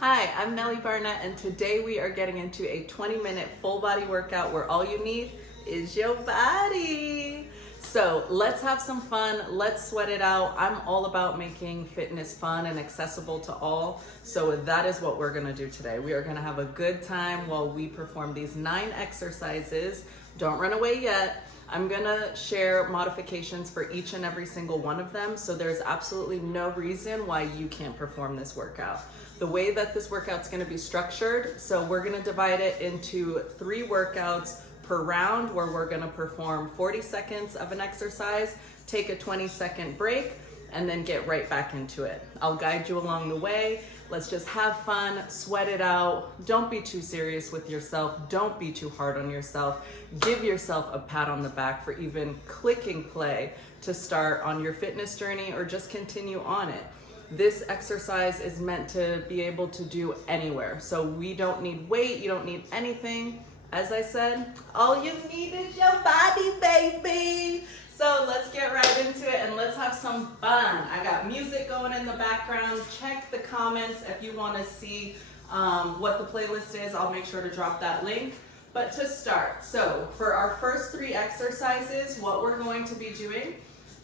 Hi, I'm Nellie Barnett, and today we are getting into a 20-minute full body workout where all you need is your body. So let's have some fun, let's sweat it out. I'm all about making fitness fun and accessible to all. So that is what we're gonna do today. We are gonna have a good time while we perform these 9 exercises. Don't run away yet. I'm gonna share modifications for each and every single one of them, so there's absolutely no reason why you can't perform this workout. The way that this workout's gonna be structured, so we're gonna divide it into 3 workouts per round where we're gonna perform 40 seconds of an exercise, take a 20-second break, and then get right back into it. I'll guide you along the way. Let's just have fun, sweat it out. Don't be too serious with yourself. Don't be too hard on yourself. Give yourself a pat on the back for even clicking play to start on your fitness journey or just continue on it. This exercise is meant to be able to do anywhere. So we don't need weight, you don't need anything. As I said, all you need is your body, baby. So let's get right into it and let's have some fun. I got music going in the background. Check the comments if you want to see what the playlist is. I'll make sure to drop that link. But to start, so for our first 3 exercises, what we're going to be doing,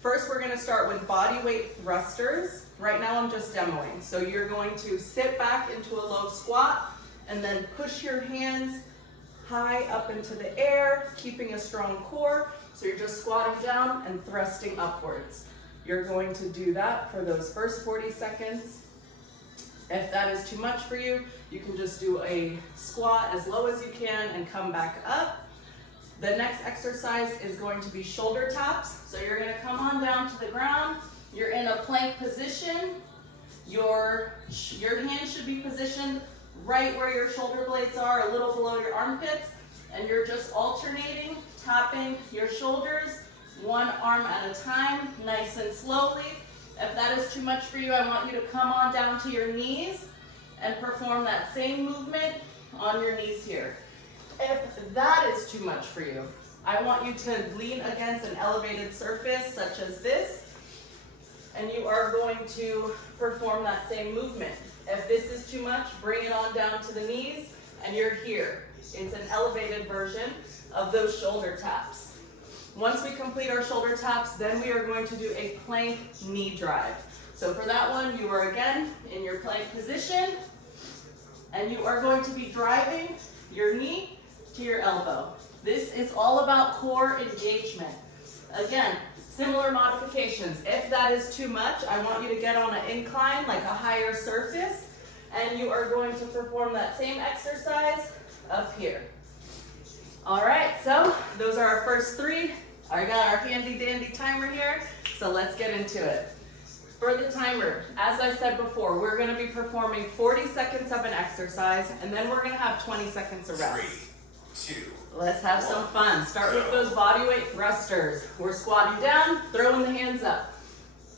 first we're going to start with bodyweight thrusters. Right now I'm just demoing. So you're going to sit back into a low squat and then push your hands high up into the air, keeping a strong core. So you're just squatting down and thrusting upwards. You're going to do that for those first 40 seconds. If that is too much for you, you can just do a squat as low as you can and come back up. The next exercise is going to be shoulder taps. So you're gonna come on down to the ground. You're in a plank position. Your hands should be positioned right where your shoulder blades are, a little below your armpits, and you're just alternating, tapping your shoulders, one arm at a time, nice and slowly. If that is too much for you, I want you to come on down to your knees and perform that same movement on your knees here. If that is too much for you, I want you to lean against an elevated surface such as this, and you are going to perform that same movement. If this is too much, bring it on down to the knees, and you're here. It's an elevated version of those shoulder taps. Once we complete our shoulder taps, then we are going to do a plank knee drive. So for that one, you are again in your plank position, and you are going to be driving your knee to your elbow. This is all about core engagement. Again, similar modifications. If that is too much, I want you to get on an incline, like a higher surface, and you are going to perform that same exercise up here. All right, so those are our first 3. I got our handy dandy timer here, so let's get into it. For the timer, as I said before, we're gonna be performing 40 seconds of an exercise, and then we're gonna have 20 seconds of rest. 3, 2, let's have some fun. Start with those bodyweight thrusters. We're squatting down, throwing the hands up.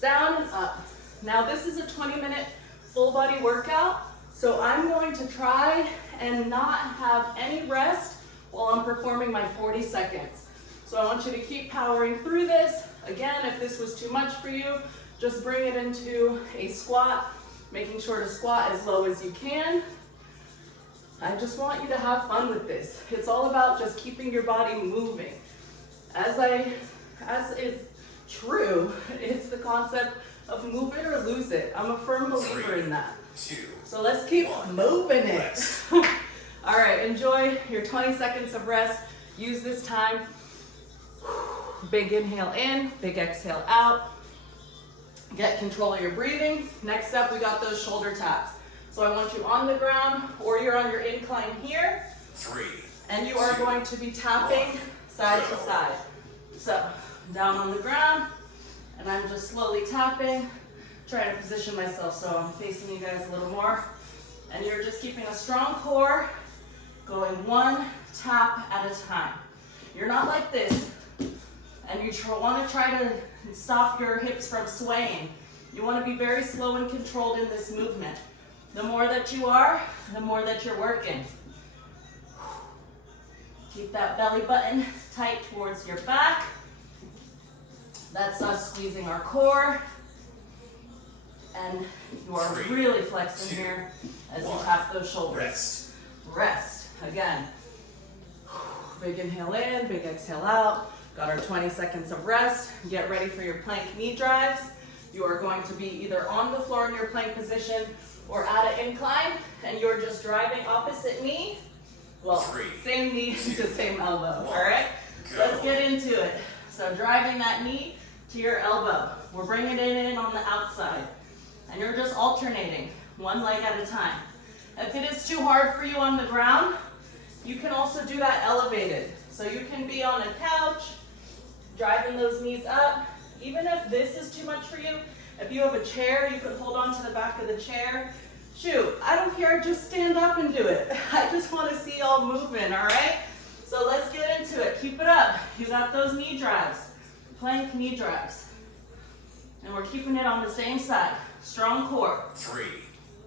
Down and up. Now this is a 20-minute full body workout, so I'm going to try and not have any rest while I'm performing my 40 seconds. So I want you to keep powering through this. Again, if this was too much for you, just bring it into a squat, making sure to squat as low as you can. I just want you to have fun with this. It's all about just keeping your body moving. As is true, it's the concept of move it or lose it. I'm a firm believer in that. 2, So let's keep moving it. All right, enjoy your 20 seconds of rest. Use this time. Big inhale in, big exhale out. Get control of your breathing. Next up, we got those shoulder taps. So I want you on the ground or you're on your incline here. 3, and you are going to be tapping side to side. So down on the ground, and I'm just slowly tapping, trying to position myself so I'm facing you guys a little more. And you're just keeping a strong core, going 1 tap at a time. You're not like this, and you want to try to stop your hips from swaying. You want to be very slow and controlled in this movement. The more that you are, the more that you're working. Keep that belly button tight towards your back. That's us squeezing our core. And you are really flexing here as you tap those shoulders. Rest. Again. Big inhale in, big exhale out. Got our 20 seconds of rest. Get ready for your plank knee drives. You are going to be either on the floor in your plank position or at an incline, and you're just driving opposite knee. Well, same knee to same elbow, all right? Let's get into it. So driving that knee to your elbow. We're bringing it in on the outside, and you're just alternating one leg at a time. If it is too hard for you on the ground, you can also do that elevated. So you can be on a couch, driving those knees up. Even if this is too much for you, if you have a chair, you can hold on to the back of the chair. Shoot, I don't care, just stand up and do it. I just want to see y'all moving, all right? So let's get into it. Keep it up. You got those knee drives, plank knee drives. And we're keeping it on the same side. Strong core. 3.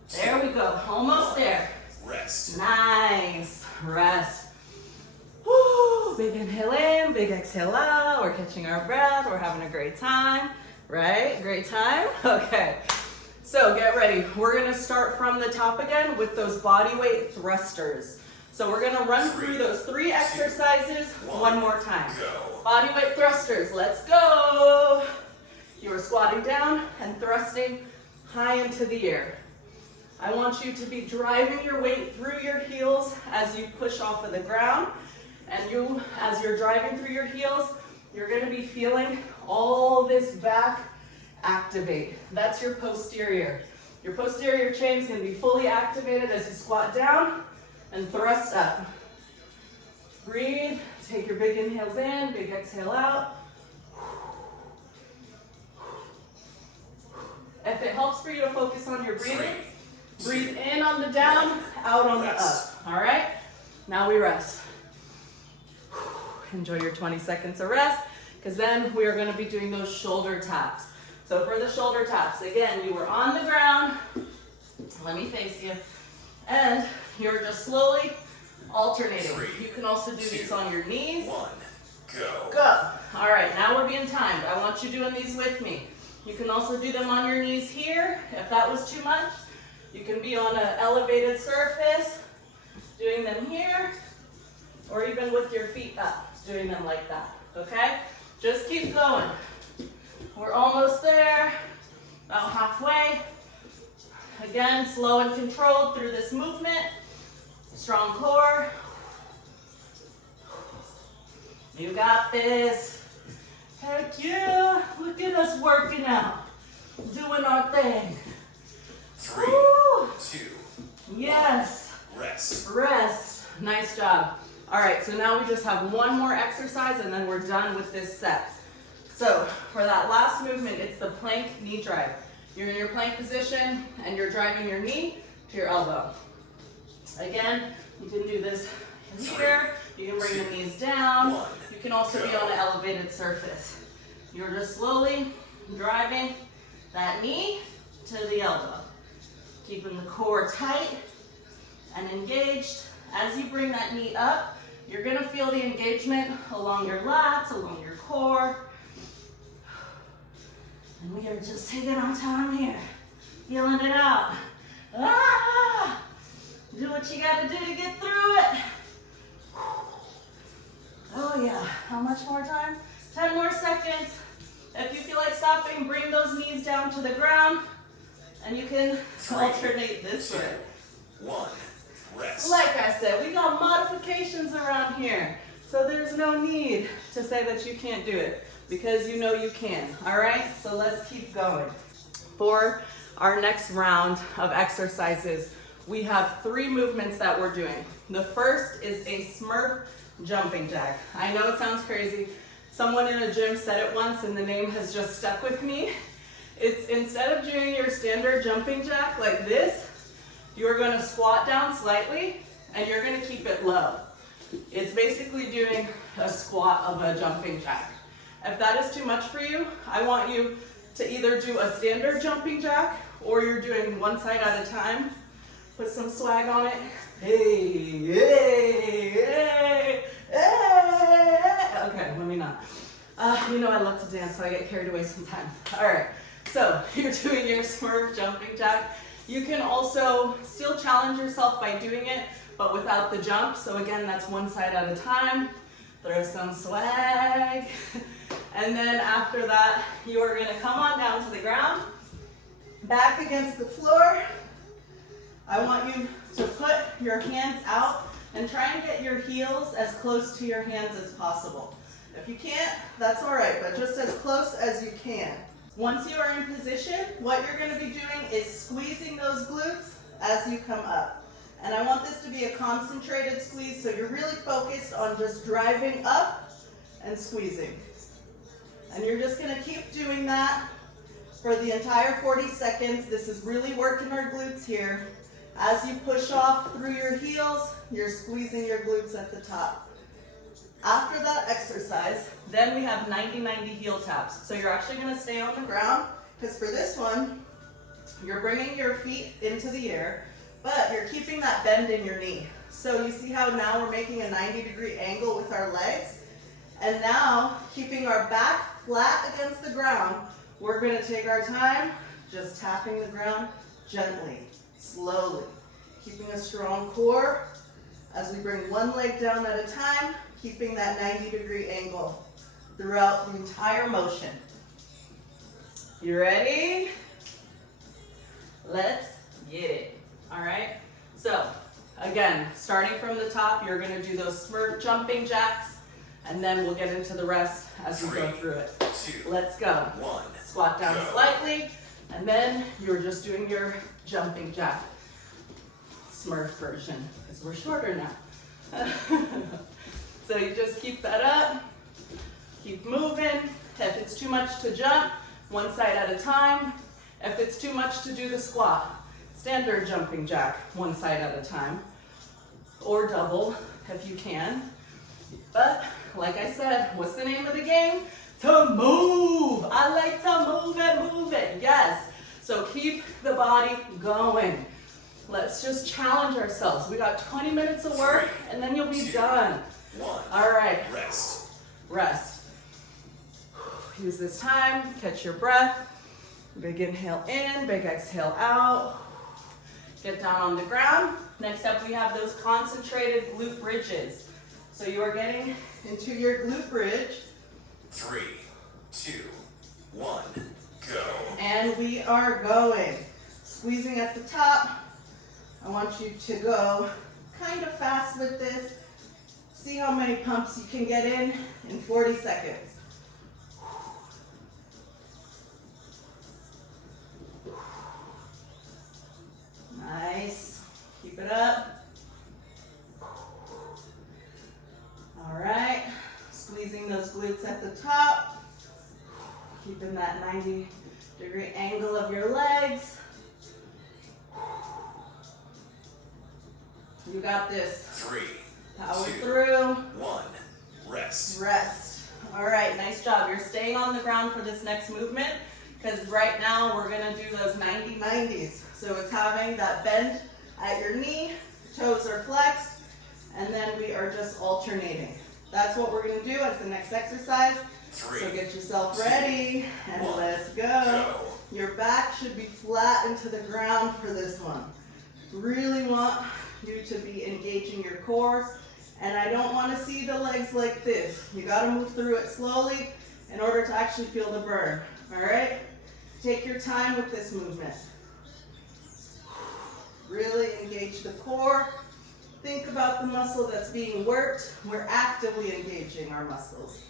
There we go. Almost there. Rest. Nice. Rest. Woo. Big inhale in, big exhale out. We're catching our breath. We're having a great time, right? Great time? Okay. So get ready. We're going to start from the top again with those bodyweight thrusters. So we're going to run through those 3 exercises one more time. Bodyweight thrusters. Let's go. You are squatting down and thrusting high into the air. I want you to be driving your weight through your heels as you push off of the ground. And as you're driving through your heels, you're going to be feeling all this back activate. That's your posterior. Your posterior chain is going to be fully activated as you squat down and thrust up. Breathe. Take your big inhales in, big exhale out. If it helps for you to focus on your breathing, breathe in on the down, out on the up. All right? Now we rest. Enjoy your 20 seconds of rest, because then we are going to be doing those shoulder taps. So for the shoulder taps, again, you were on the ground. Let me face you. And you're just slowly alternating. You can also do these on your knees. 1, go. All right, now we're being timed. I want you doing these with me. You can also do them on your knees here. If that was too much, you can be on an elevated surface, doing them here, or even with your feet up, doing them like that, okay? Just keep going. We're almost there, about halfway. Again, slow and controlled through this movement. Strong core. You got this. Heck yeah, look at us working out, doing our thing. 3, 2, yes. Rest. Nice job. All right, so now we just have one more exercise and then we're done with this set. So for that last movement, it's the plank knee drive. You're in your plank position and you're driving your knee to your elbow. Again, you can do this here. You can bring the knees down. You can also be on an elevated surface. You're just slowly driving that knee to the elbow. Keeping the core tight and engaged. As you bring that knee up, you're gonna feel the engagement along your lats, along your core. And we are just taking our time here, feeling it out. Ah! Do what you gotta do to get through it. Oh yeah, how much more time? 10 more seconds. If you feel like stopping, bring those knees down to the ground, and you can alternate this way. 1, rest. Like I said, we got modifications around here, so there's no need to say that you can't do it, because you know you can, all right? So let's keep going. For our next round of exercises, we have 3 movements that we're doing. The first is a Smurf jumping jack. I know it sounds crazy. Someone in a gym said it once and the name has just stuck with me. It's instead of doing your standard jumping jack like this, you're going to squat down slightly and you're going to keep it low. It's basically doing a squat of a jumping jack. If that is too much for you, I want you to either do a standard jumping jack or you're doing one side at a time. Put some swag on it. Hey, hey, hey, hey. Okay, let me not. You know I love to dance, so I get carried away sometimes. All right, So you're doing your Smurf jumping jack. You can also still challenge yourself by doing it, but without the jump. So again, that's one side at a time. Throw some swag. And then after that, you are gonna come on down to the ground, back against the floor. I want you to put your hands out and try and get your heels as close to your hands as possible. If you can't, that's all right, but just as close as you can. Once you are in position, what you're gonna be doing is squeezing those glutes as you come up. And I want this to be a concentrated squeeze, so you're really focused on just driving up and squeezing. And you're just gonna keep doing that for the entire 40 seconds. This is really working our glutes here. As you push off through your heels, you're squeezing your glutes at the top. After that exercise, then we have 90-90 heel taps. So you're actually gonna stay on the ground, because for this one, you're bringing your feet into the air, but you're keeping that bend in your knee. So you see how now we're making a 90-degree angle with our legs? And now, keeping our back flat against the ground, we're gonna take our time, just tapping the ground gently, slowly, keeping a strong core as we bring one leg down at a time, keeping that 90-degree angle throughout the entire motion. You ready? Let's get it. All right? So, again, starting from the top, you're gonna do those Smurf jumping jacks, and then we'll get into the rest as we go through it. 2, Let's go. 1. Squat down slightly, and then you're just doing your jumping jack. Smurf version, because we're shorter now. So you just keep that up, keep moving. If it's too much to jump, one side at a time. If it's too much to do the squat, standard jumping jack, one side at a time, or double if you can. But like I said, what's the name of the game? To move. I like to move it, yes. So keep the body going. Let's just challenge ourselves. We got 20 minutes of work, and then you'll be done. 1. All right. Rest. Use this time, catch your breath. Big inhale in, big exhale out. Get down on the ground. Next up, we have those concentrated glute bridges. So you are getting into your glute bridge. 3, 2, 1, go. And we are going. Squeezing at the top. I want you to go kind of fast with this. See how many pumps you can get in 40 seconds. Nice. Keep it up. All right. Squeezing those glutes at the top. Keeping that 90-degree angle of your legs. You got this. 3, Power 2, through. 1. Rest. Rest. All right, nice job. You're staying on the ground for this next movement, because right now we're gonna do those 90-90s. So it's having that bend at your knee, toes are flexed, and then we are just alternating. That's what we're gonna do as the next exercise. 3, so get yourself ready, and 1, let's go. Your back should be flat into the ground for this one. Really want you to be engaging your core, and I don't want to see the legs like this. You got to move through it slowly in order to actually feel the burn. All right? Take your time with this movement. Really engage the core. Think about the muscle that's being worked. We're actively engaging our muscles.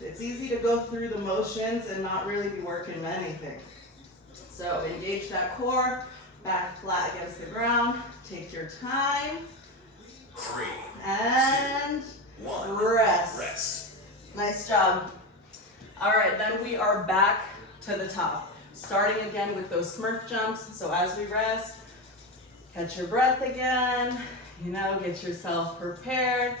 It's easy to go through the motions and not really be working anything. So engage that core. Back flat against the ground. Take your time. 3, and 2, 1. Rest. Nice job. All right, then we are back to the top. Starting again with those Smurf jumps. So as we rest, catch your breath again. You know, get yourself prepared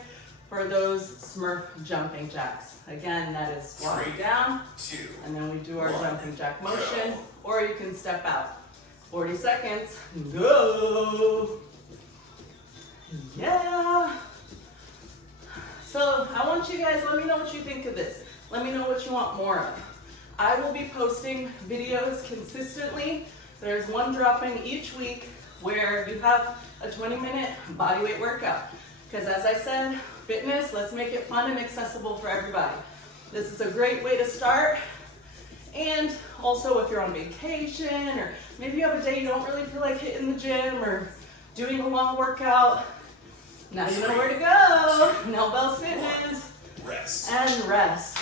for those Smurf jumping jacks. Again, that is squatting 3, down, 2, and then we do our 1, jumping jack motion, go. or you can step out. 40 seconds, go. Yeah. So I want you guys, let me know what you think of this. Let me know what you want more of. I will be posting videos consistently. There's one dropping each week where you have a 20-minute bodyweight workout. Because as I said, fitness, let's make it fun and accessible for everybody. This is a great way to start. And also if you're on vacation, or maybe you have a day you don't really feel like hitting the gym or doing a long workout, now you know where to go. Nelbell's Fitness. Rest. And rest.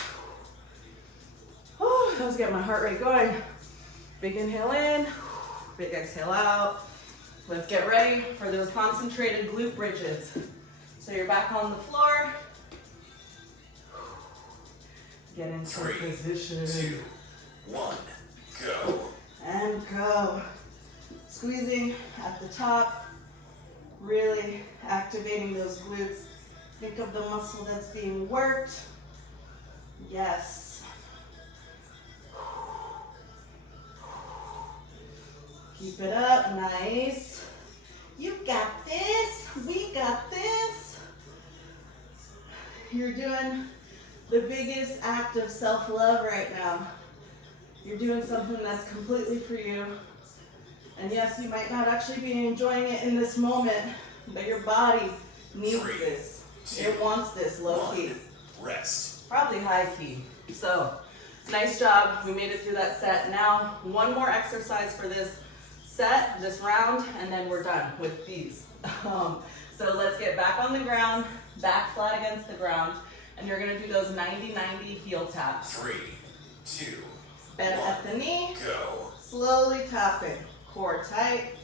Whew, that was getting my heart rate going. Big inhale in, big exhale out. Let's get ready for those concentrated glute bridges. So you're back on the floor. Get into position. 3, 2, 1, go. And go. Squeezing at the top. Really activating those glutes. Think of the muscle that's being worked. Yes. Keep it up, nice. You got this, we got this. You're doing the biggest act of self-love right now. You're doing something that's completely for you. And yes, you might not actually be enjoying it in this moment, but your body needs 3, this. 2, It wants this low-key. 1, rest. Probably high-key. So, nice job. We made it through that set. Now, one more exercise for this set, this round, and then we're done with these. So let's get back on the ground, back flat against the ground, and you're gonna do those 90-90 heel taps. 3, 2, Bend 1, at the knee, go. slowly tapping, core tight.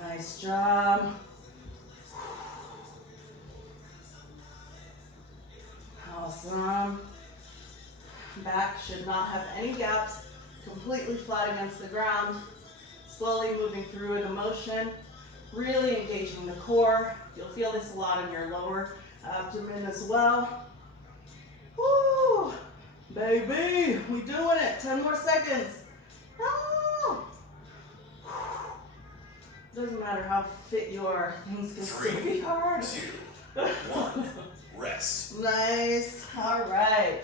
Nice job. Awesome. Back should not have any gaps, completely flat against the ground. Slowly moving through it, motion, really engaging the core. You'll feel this a lot in your lower abdomen as well. Woo! Baby, we doing it. 10 more seconds. Ah! Doesn't matter how fit you are, things can still 3, be hard. 2, 1, rest. Nice. All right.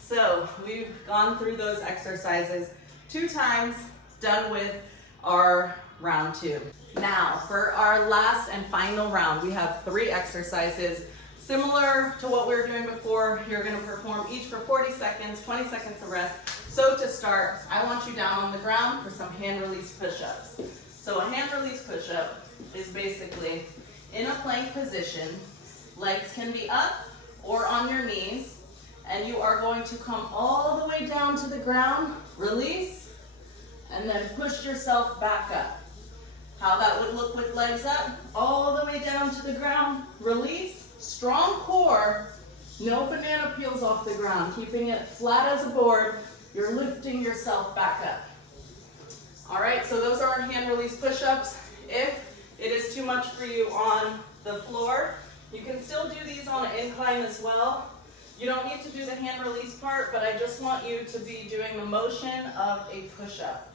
So we've gone through those exercises 2 times, done with our round 2. Now for our last and final round, we have 3 exercises similar to what we were doing before. You're going to perform each for 40 seconds, 20 seconds of rest. So to start, I want you down on the ground for some hand release push-ups. So a hand release push-up is basically in a plank position. Legs can be up or on your knees, and you are going to come all the way down to the ground, release, and then push yourself back up. How that would look with legs up, all the way down to the ground, release, strong core, no banana peels off the ground, keeping it flat as a board. You're lifting yourself back up. All right, so those are our hand release push-ups. If it is too much for you on the floor, you can still do these on an incline as well. You don't need to do the hand release part, but I just want you to be doing the motion of a push-up.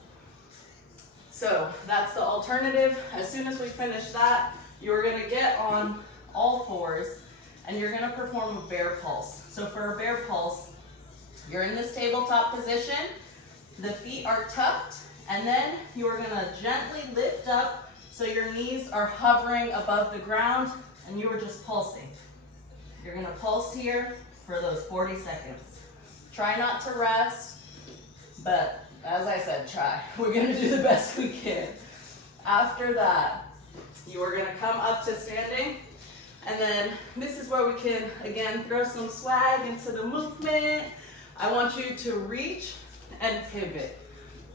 So that's the alternative. As soon as we finish that, you're gonna get on all fours and you're gonna perform a bear pulse. So for a bear pulse, you're in this tabletop position, the feet are tucked, and then you're gonna gently lift up so your knees are hovering above the ground and you are just pulsing. You're gonna pulse here for those 40 seconds. Try not to rest, but as I said, try. We're gonna do the best we can. After that, you are gonna come up to standing, and then this is where we can, again, throw some swag into the movement. I want you to reach and pivot.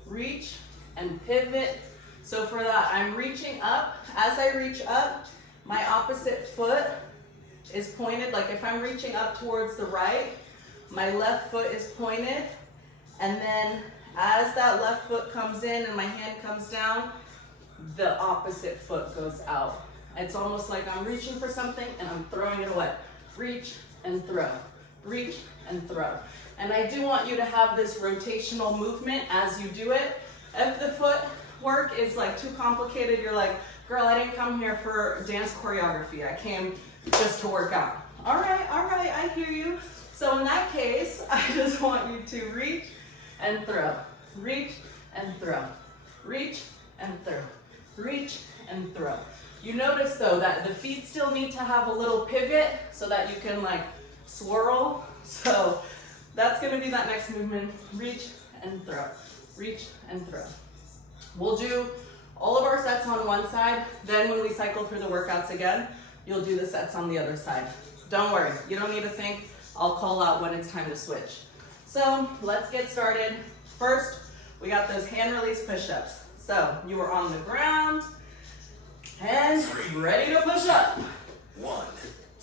Reach and pivot. So for that, I'm reaching up. As I reach up, my opposite foot is pointed. Like if I'm reaching up towards the right, my left foot is pointed. And then as that left foot comes in and my hand comes down, the opposite foot goes out. It's almost like I'm reaching for something and I'm throwing it away. Reach and throw. Reach and throw. And I do want you to have this rotational movement as you do it. If the foot work is like too complicated, you're like, girl, I didn't come here for dance choreography. I came just to work out. All right, I hear you. So in that case, I just want you to reach and throw, reach and throw, reach and throw, reach and throw. You notice though that the feet still need to have a little pivot so that you can like swirl. So that's gonna be that next movement, reach and throw, reach and throw. We'll do all of our sets on one side, then when we cycle through the workouts again, you'll do the sets on the other side. Don't worry, you don't need to think. I'll call out when it's time to switch. So let's get started. First, we got those hand release push-ups. So you are on the ground and ready to push up. 1,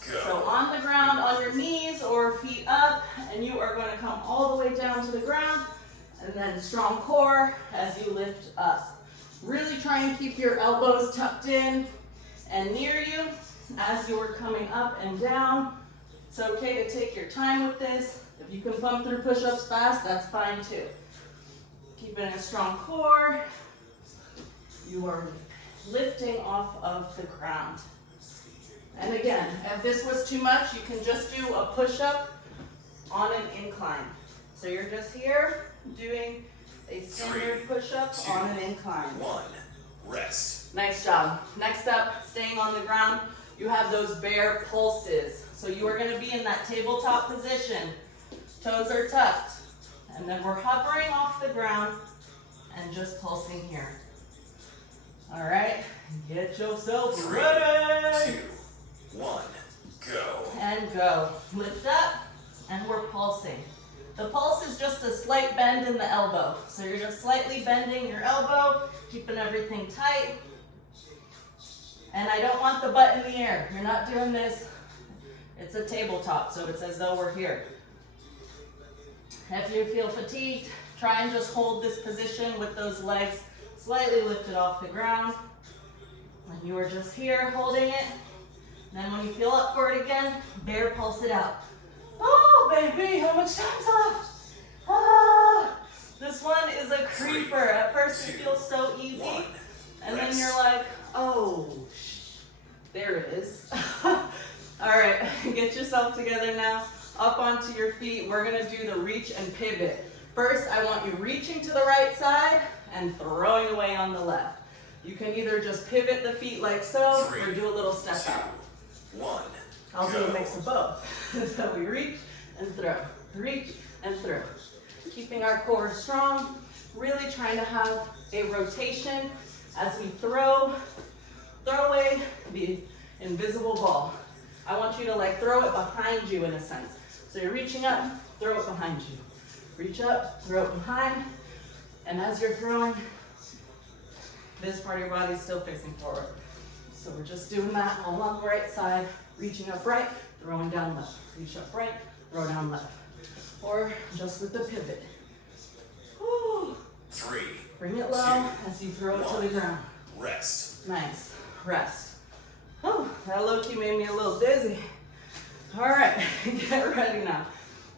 go. So on the ground, on your knees or feet up, and you are going to come all the way down to the ground, and then strong core as you lift up. Really try and keep your elbows tucked in and near you as you are coming up and down. It's okay to take your time with this. If you can pump through push-ups fast, that's fine too. Keeping a strong core. You are lifting off of the ground. And again, if this was too much, you can just do a push-up on an incline. So you're just here doing a standard push-up on an incline. 1, rest. Nice job. Next up, staying on the ground, you have those bear pulses. So you are going to be in that tabletop position. Toes are tucked. And then we're hovering off the ground and just pulsing here. All right, get yourself 3, ready. 2, 1, go. And go. Lift up, and we're pulsing. The pulse is just a slight bend in the elbow. So you're just slightly bending your elbow, keeping everything tight. And I don't want the butt in the air. You're not doing this. It's a tabletop, so it's as though we're here. If you feel fatigued, try and just hold this position with those legs slightly lifted off the ground. And you are just here holding it. Then when you feel up for it again, bear pulse it out. Oh, baby, how much time's left? Ah, this one is a creeper. At first it feels so easy. And then you're like, oh, there it is. All right, get yourself together now. Up onto your feet. We're gonna do the reach and pivot. First, I want you reaching to the right side and throwing away on the left. You can either just pivot the feet like so, or do a little step out. 1, I'll do a mix of both. So we reach and throw, reach and throw. Keeping our core strong, really trying to have a rotation as we throw away the invisible ball. I want you to like throw it behind you in a sense. So you're reaching up, throw it behind you. Reach up, throw it behind. And as you're throwing, this part of your body is still facing forward. So we're just doing that all on the right side, reaching up right, throwing down left. Reach up right, throw down left. Or just with the pivot. Woo. 3, Bring it low as you throw it to the ground. rest. Nice, rest. Oh, that low-key made me a little dizzy. All right, get ready now.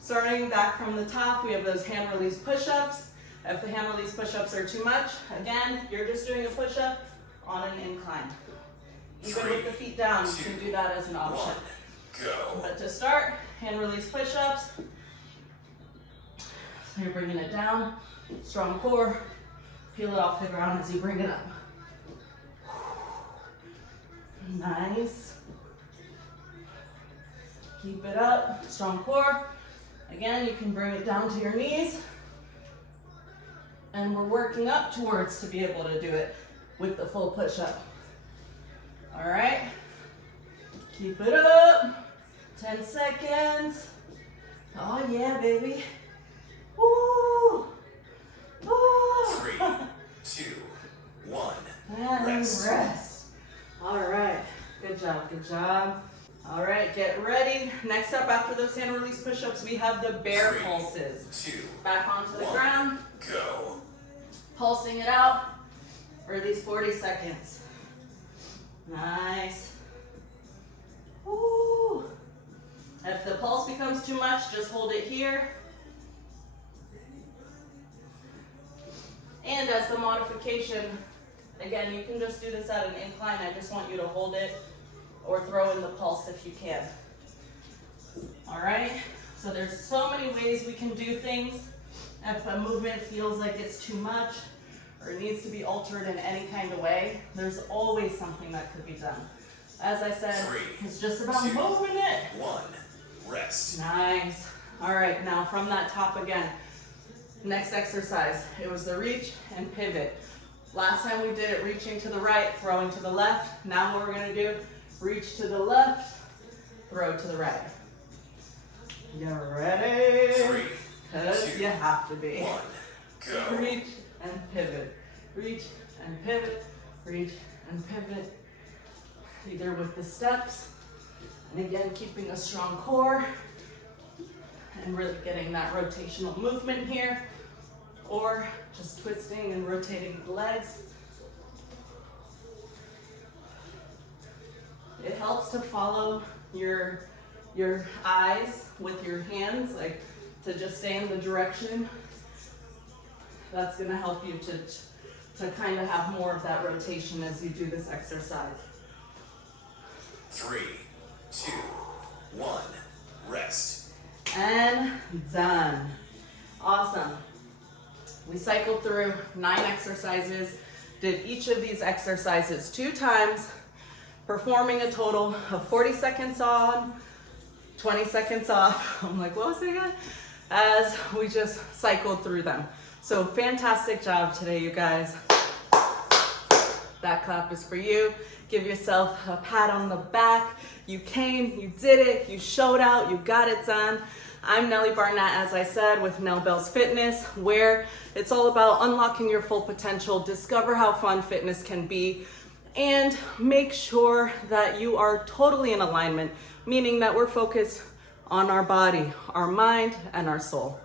Starting back from the top, we have those hand release push-ups. If the hand release push-ups are too much, again, you're just doing a push-up on an incline. Even with the feet down, you can do that as an option. 1, go. But to start, hand release push-ups. So you're bringing it down, strong core, peel it off the ground as you bring it up. Nice. Keep it up, strong core. Again, you can bring it down to your knees. And we're working up towards to be able to do it with the full push-up. All right. Keep it up. 10 seconds. Oh yeah, baby. Woo! Woo! 3, 2, 1, And rest. rest. All right. Good job, good job. All right, get ready. Next up, after those hand release push-ups, we have the bear 3, pulses. 2, Back onto the 1, ground, go. pulsing it out for these 40 seconds. Nice. Woo. If the pulse becomes too much, just hold it here. And as the modification, again, you can just do this at an incline. I just want you to hold it or throw in the pulse if you can. All right, So there's so many ways we can do things. If a movement feels like it's too much or it needs to be altered in any kind of way, there's always something that could be done. As I said, it's just about moving it. 1. Rest. Nice. All right, now from that top again. Next exercise, it was the reach and pivot. Last time we did it reaching to the right, throwing to the left. Now what we're gonna do, reach to the left, throw to the right. You ready? 3, Because you have to be. 1. Go. Reach and pivot. Reach and pivot. Reach and pivot. Either with the steps, and again, keeping a strong core, and really getting that rotational movement here, or just twisting and rotating the legs. It helps to follow your eyes with your hands, like to just stay in the direction. That's gonna help you to kind of have more of that rotation as you do this exercise. 3, 2, 1. Rest. And done. Awesome. We cycled through 9 exercises, did each of these exercises 2 times, performing a total of 40 seconds on, 20 seconds off. I'm like, what was it again? As we just cycled through them. So fantastic job today, you guys. That clap is for you. Give yourself a pat on the back. You came, you did it, you showed out, you got it done. I'm Nellie Barnett, as I said, with Nell Bell's Fitness, where it's all about unlocking your full potential, discover how fun fitness can be, and make sure that you are totally in alignment, meaning that we're focused on our body, our mind, and our soul.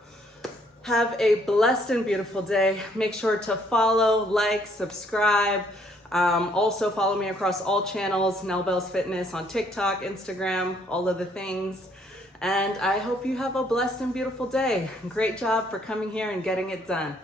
Have a blessed and beautiful day. Make sure to follow, like, subscribe. Also follow me across all channels, Nell Bell's Fitness on TikTok, Instagram, all of the things. And I hope you have a blessed and beautiful day. Great job for coming here and getting it done.